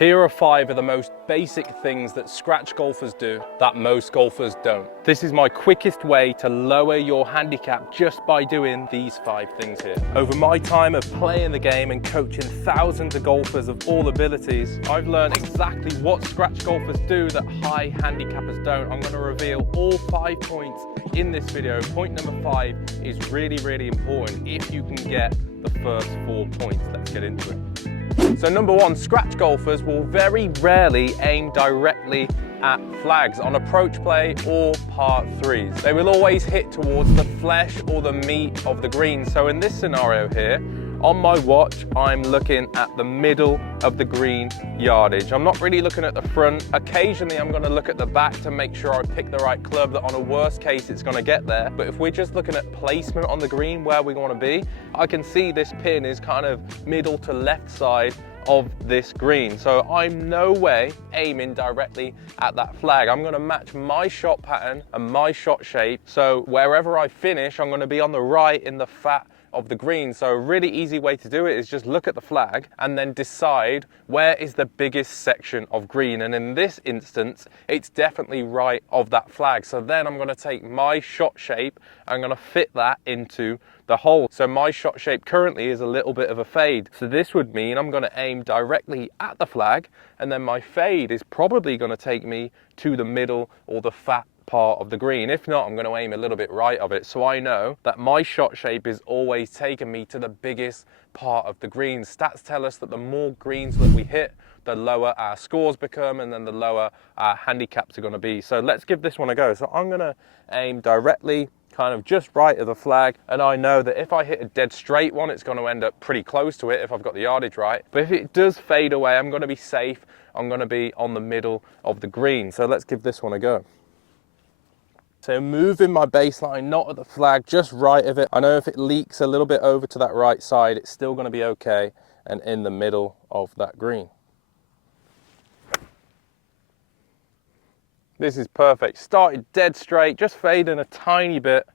Here are 5 of the most basic things that scratch golfers do that most golfers don't. This is my quickest way to lower your handicap just by doing these 5 things here. Over my time of playing the game and coaching thousands of golfers of all abilities, I've learned exactly what scratch golfers do that high handicappers don't. I'm going to reveal all 5 points in this video. Point number 5 is really, really important if you can get the first 4 points. Let's get into it. So number 1, scratch golfers will very rarely aim directly at flags on approach play or par 3s. They will always hit towards the flesh or the meat of the green. So in this scenario here, on my watch, I'm looking at the middle of the green yardage. I'm not really looking at the front. Occasionally, I'm going to look at the back to make sure I pick the right club, that on a worst case, it's going to get there. But if we're just looking at placement on the green, where we want to be, I can see this pin is kind of middle to left side of this green. So I'm no way aiming directly at that flag. I'm going to match my shot pattern and my shot shape. So wherever I finish, I'm going to be on the right in the fat of the green. So a really easy way to do it is just look at the flag and then decide where is the biggest section of green. And in this instance, it's definitely right of that flag. So then I'm going to take my shot shape, I'm going to fit that into the hole. So my shot shape currently is a little bit of a fade. So this would mean I'm going to aim directly at the flag, and then my fade is probably going to take me to the middle or the fat part of the green. If not, I'm going to aim a little bit right of it. So I know that my shot shape is always taking me to the biggest part of the green. Stats tell us that the more greens that we hit, the lower our scores become, and then the lower our handicaps are going to be. So let's give this one a go. So I'm going to aim directly kind of just right of the flag, and I know that if I hit a dead straight one, it's going to end up pretty close to it if I've got the yardage right. But if it does fade away, I'm going to be safe. I'm going to be on the middle of the green. So let's give this one a go. So moving my baseline, not at the flag, just right of it. I know if it leaks a little bit over to that right side, it's still going to be okay, and in the middle of that green. This is perfect. Started dead straight, just fading a tiny bit.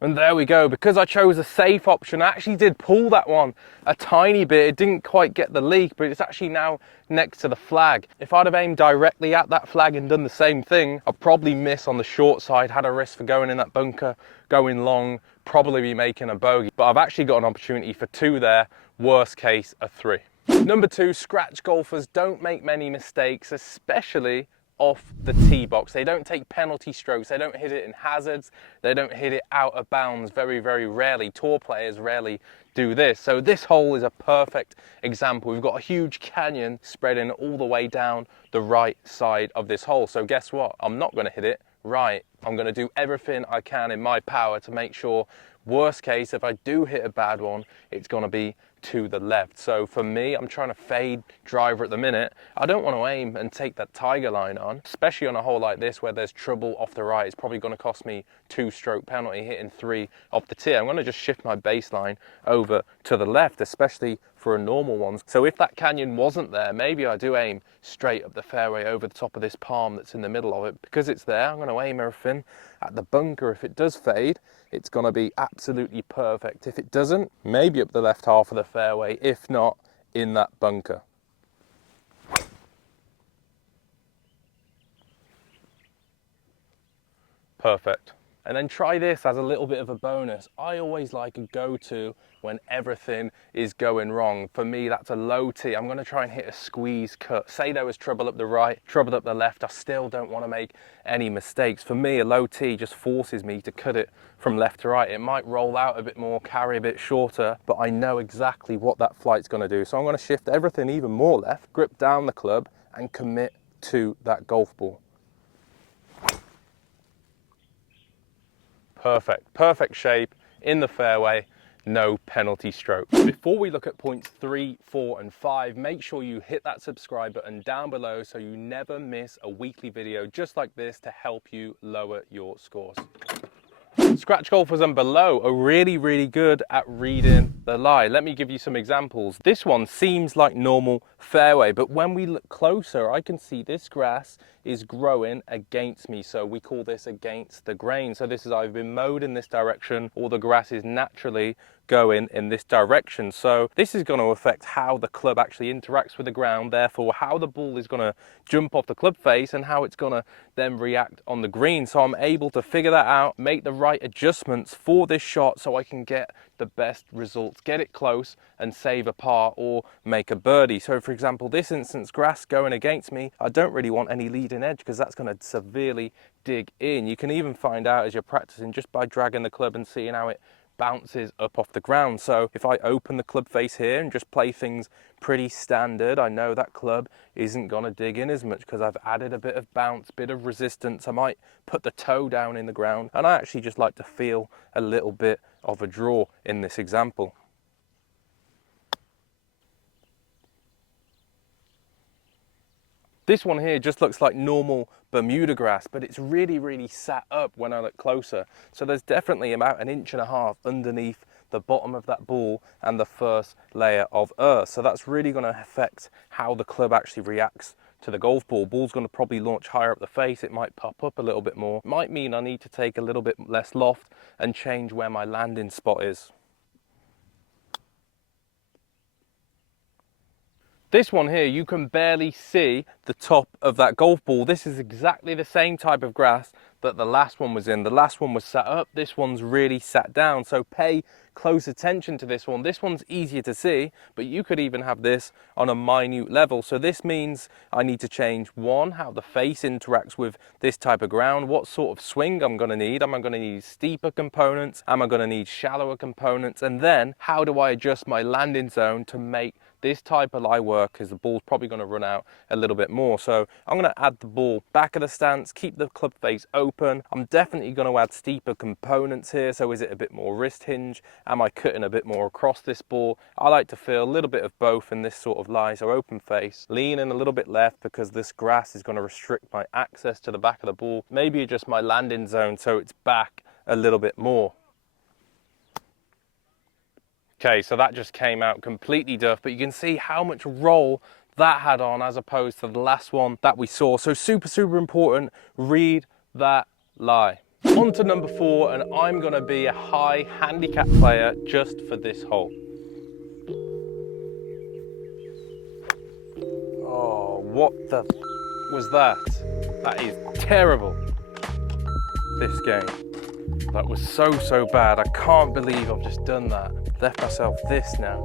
And there we go. Because I chose a safe option, I actually did pull that one a tiny bit. It didn't quite get the leak, but it's actually now next to the flag. If I'd have aimed directly at that flag and done the same thing, I'd probably miss on the short side, had a risk for going in that bunker, going long, probably be making a bogey. But I've actually got an opportunity for 2 there, worst case a 3. Number 2, scratch golfers don't make many mistakes, especially off the tee box. They don't take penalty strokes, they don't hit it in hazards, they don't hit it out of bounds very, very rarely. Tour players rarely do this. So this hole is a perfect example. We've got a huge canyon spreading all the way down the right side of this hole. So guess what? I'm not going to hit it right. I'm going to do everything I can in my power to make sure, worst case, if I do hit a bad one, it's going to be to the left. So for me, I'm trying to fade driver at the minute. I don't want to aim and take that tiger line on, especially on a hole like this where there's trouble off the right. It's probably going to cost me 2-stroke penalty hitting 3 off the tee. I'm going to just shift my baseline over to the left, especially for a normal one. So if that canyon wasn't there, maybe I do aim straight up the fairway over the top of this palm that's in the middle of it. Because it's there, I'm going to aim everything at the bunker. If it does fade, it's going to be absolutely perfect. If it doesn't, maybe up the left half of the fairway, if not in that bunker. Perfect. And then try this as a little bit of a bonus. I always like a go-to when everything is going wrong. For me, that's a low tee. I'm going to try and hit a squeeze cut. Say there was trouble up the right, trouble up the left. I still don't want to make any mistakes. For me, a low tee just forces me to cut it from left to right. It might roll out a bit more, carry a bit shorter, but I know exactly what that flight's going to do. So I'm going to shift everything even more left, grip down the club, and commit to that golf ball. Perfect, perfect shape in the fairway, no penalty strokes. Before we look at points 3, 4, and 5, make sure you hit that subscribe button down below so you never miss a weekly video just like this to help you lower your scores. Scratch golfers and below are really, really good at reading the lie. Let me give you some examples. This one seems like normal fairway. But when we look closer, I can see this grass is growing against me. So we call this against the grain. So this is either been mowed in this direction or the grass is naturally going in this direction. So this is going to affect how the club actually interacts with the ground, therefore how the ball is going to jump off the club face and how it's going to then react on the green. So I'm able to figure that out, make the right adjustments for this shot so I can get the best results, get it close and save a par or make a birdie. So for example, this instance, grass going against me, I don't really want any leading edge because that's going to severely dig in. You can even find out as you're practicing just by dragging the club and seeing how it bounces up off the ground. So if I open the club face here and just play things pretty standard, I know that club isn't going to dig in as much because I've added a bit of bounce, bit of resistance. I might put the toe down in the ground, and I actually just like to feel a little bit of a draw in this example. This one here just looks like normal Bermuda grass, but it's really sat up when I look closer. So there's definitely about 1.5 inches underneath the bottom of that ball and the first layer of earth. So that's really going to affect how the club actually reacts to the golf ball. Ball's going to probably launch higher up the face. It might pop up a little bit more. It might mean I need to take a little bit less loft and change where my landing spot is. This one here, you can barely see the top of that golf ball. This is exactly the same type of grass that the last one was in. The last one was sat up, this one's really sat down. So pay close attention to this one. This one's easier to see, but you could even have this on a minute level. So this means I need to change one, how the face interacts with this type of ground, what sort of swing I'm gonna need. Am I gonna need steeper components? Am I gonna need shallower components? And then how do I adjust my landing zone to make this type of lie work, because the ball's probably going to run out a little bit more. So I'm going to add the ball back of the stance, keep the club face open. I'm definitely going to add steeper components here. So is it a bit more wrist hinge? Am I cutting a bit more across this ball? I like to feel a little bit of both in this sort of lie. So open face, lean in a little bit left because this grass is going to restrict my access to the back of the ball. Maybe adjust my landing zone so it's back a little bit more. Okay, so that just came out completely duff, but you can see how much roll that had on as opposed to the last one that we saw. So super important, read that lie. On to number 4, and I'm gonna be a high handicap player just for this hole. Oh, what the was that? That is terrible, this game. That was so bad. I can't believe I've just done that. Left myself this now.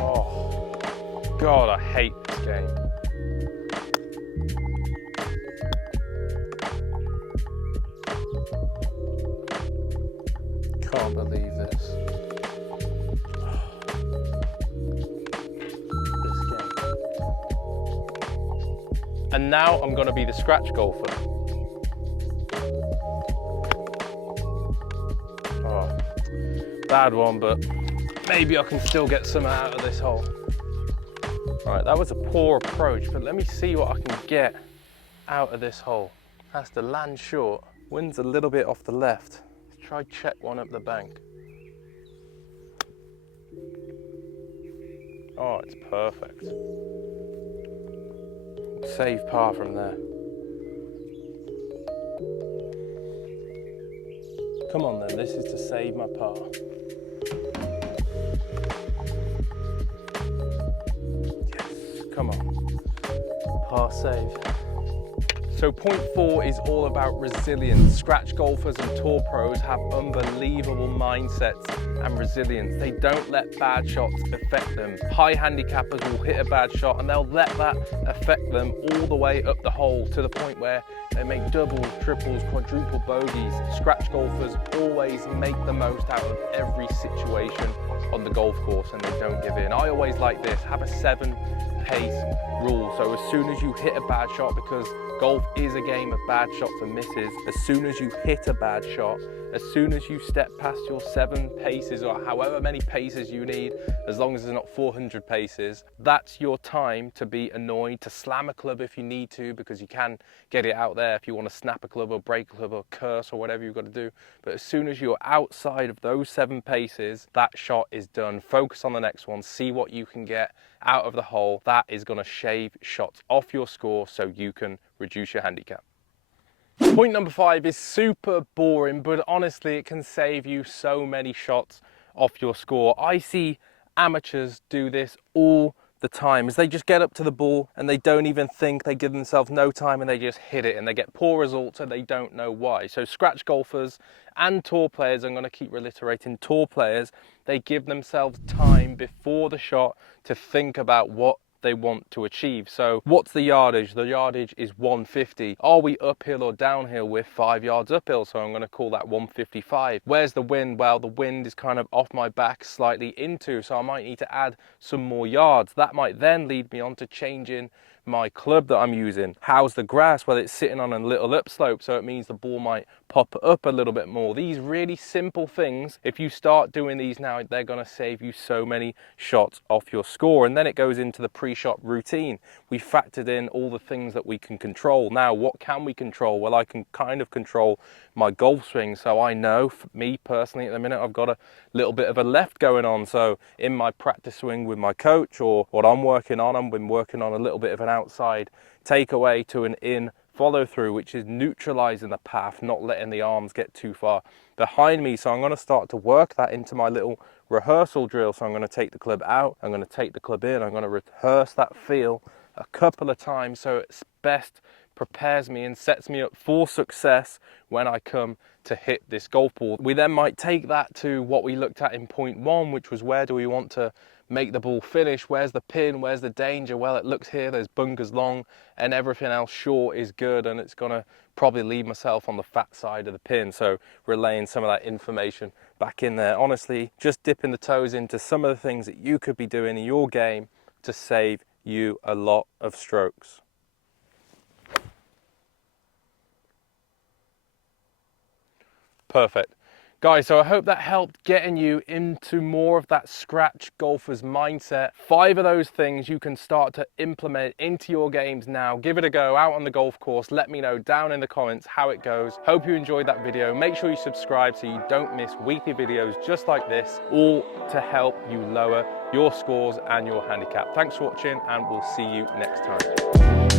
Oh, God, I hate this game. Can't believe this. This game. And now I'm going to be the scratch golfer. Bad one, but maybe I can still get some out of this hole. All right, that was a poor approach, but let me see what I can get out of this hole. Has to land short. Wind's a little bit off the left. Let's try check one up the bank. Oh, it's perfect. Save par from there. Come on then, this is to save my par. Yes, come on. Par save. So point 4 is all about resilience. Scratch golfers and tour pros have unbelievable mindsets and resilience. They don't let bad shots affect them. High handicappers will hit a bad shot and they'll let that affect them all the way up the hole to the point where they make doubles, triples, quadruple bogeys. Scratch golfers always make the most out of every situation on the golf course and they don't give in. I always like this, have a 7-pace rule. So as soon as you hit a bad shot, because golf is a game of bad shots and misses, as soon as you hit a bad shot, as soon as you step past your 7 paces or however many paces you need, as long as it's not 400 paces, that's your time to be annoyed, to slam a club if you need to, because you can get it out there if you want to snap a club or break a club or curse or whatever you've got to do. But as soon as you're outside of those 7 paces, that shot is done. Focus on the next one, see what you can get out of the hole. That is going to shave shots off your score so you can reduce your handicap. Point number 5 is super boring, but honestly, it can save you so many shots off your score. I see amateurs do this all the time, is they just get up to the ball and they don't even think, they give themselves no time and they just hit it and they get poor results and they don't know why. So scratch golfers and tour players, I'm going to keep reiterating, tour players, they give themselves time before the shot to think about what they want to achieve. So what's the yardage? The yardage is 150. Are we uphill or downhill? We're 5 yards uphill, so I'm going to call that 155. Where's the wind? Well, the wind is kind of off my back slightly into, so I might need to add some more yards. That might then lead me on to changing my club that I'm using. How's the grass? Well, it's sitting on a little upslope, so it means the ball might pop up a little bit more. These really simple things, if you start doing these now, they're going to save you so many shots off your score. And then it goes into the pre-shot routine. We factored in all the things that we can control. Now, what can we control? Well, I can kind of control my golf swing. So I know, for me personally, at the minute, I've got a little bit of a left going on. So in my practice swing with my coach, or what I'm working on, I've been working on a little bit of an outside takeaway to an in follow through, which is neutralizing the path, not letting the arms get too far behind me. So I'm going to start to work that into my little rehearsal drill. So I'm going to take the club out, I'm going to take the club in, I'm going to rehearse that feel a couple of times so it's best prepares me and sets me up for success when I come to hit this golf ball. We then might take that to what we looked at in point 1, which was where do we want to make the ball finish? Where's the pin? Where's the danger? Well, it looks here, there's bunkers long and everything else short is good, and it's gonna probably leave myself on the fat side of the pin. So relaying some of that information back in there. Honestly, just dipping the toes into some of the things that you could be doing in your game to save you a lot of strokes. Perfect. Guys, so I hope that helped getting you into more of that scratch golfer's mindset. 5 of those things you can start to implement into your games now. Give it a go out on the golf course. Let me know down in the comments how it goes. Hope you enjoyed that video. Make sure you subscribe so you don't miss weekly videos just like this, all to help you lower your scores and your handicap. Thanks for watching, and we'll see you next time.